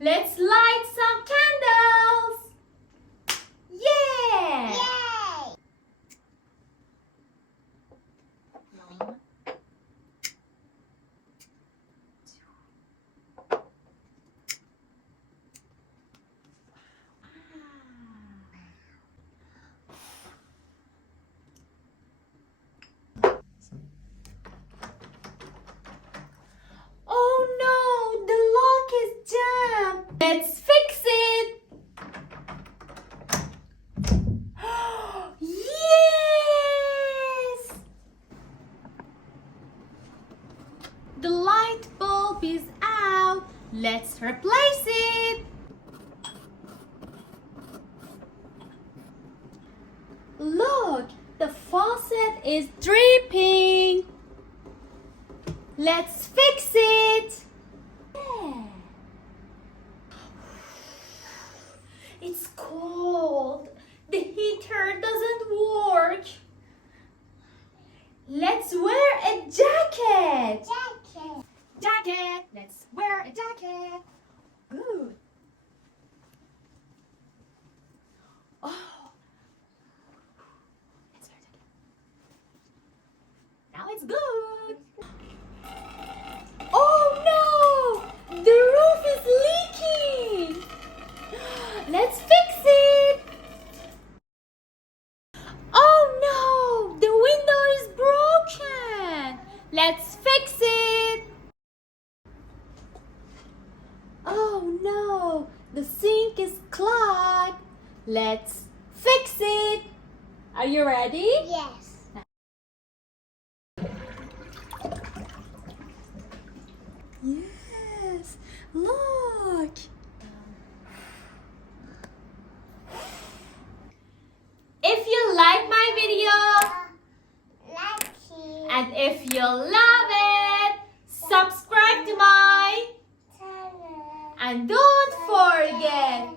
Let's light some candles! Yeah! Yay! Oh no, the lock is jammed. Let's fix it. Yes! The light bulb is out. Let's replace it. Look, the faucet is dripping. Let's fix it. Yeah. It's cold. The heater doesn't work. Let's wear a jacket. Jacket. Jacket. Let's wear a jacket. Good. Oh. Let's wear a jacket. Now it's good. Oh no! The roof is leaking. Let's fix it. Oh no! The window is broken. Let's fix it. Oh no! The sink is clogged. Let's fix it. Are you ready? Yes. Yes. Look. If you like my video Like it. and if you love it, subscribe to my Channel. and don't forget